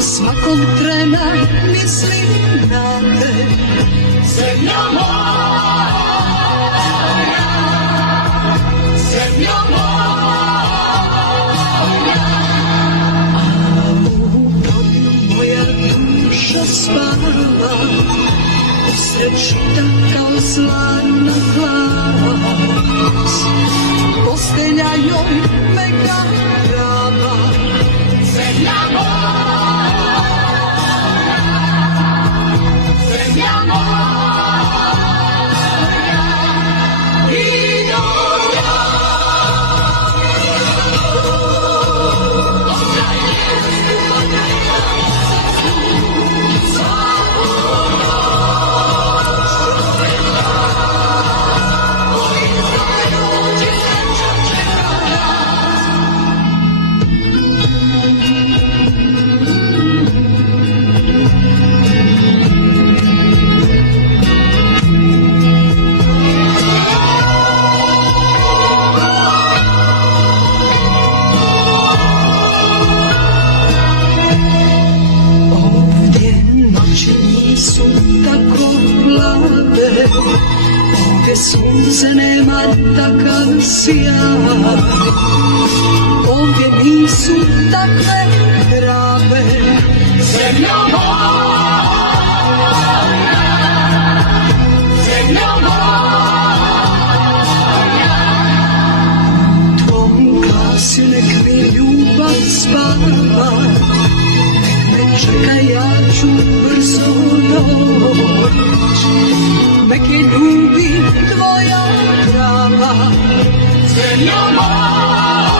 svakog trena mislim na te. Zemlja moja, zemlja moja, a u podnu moja duša spava, usred kao slana glas, postelja joj meka trava. Zemlja moja, zemlja moja, i moja. Nisu tako plave, ovdje sunce nema takav sjaj, ovdje nisu takve trave. Zemlja moja, zemlja moja, u tvom glasu nek mi ljubav spava, čekaj, ja ću brzo doći, nek je ljubi tvoja trava. Zemlja moja,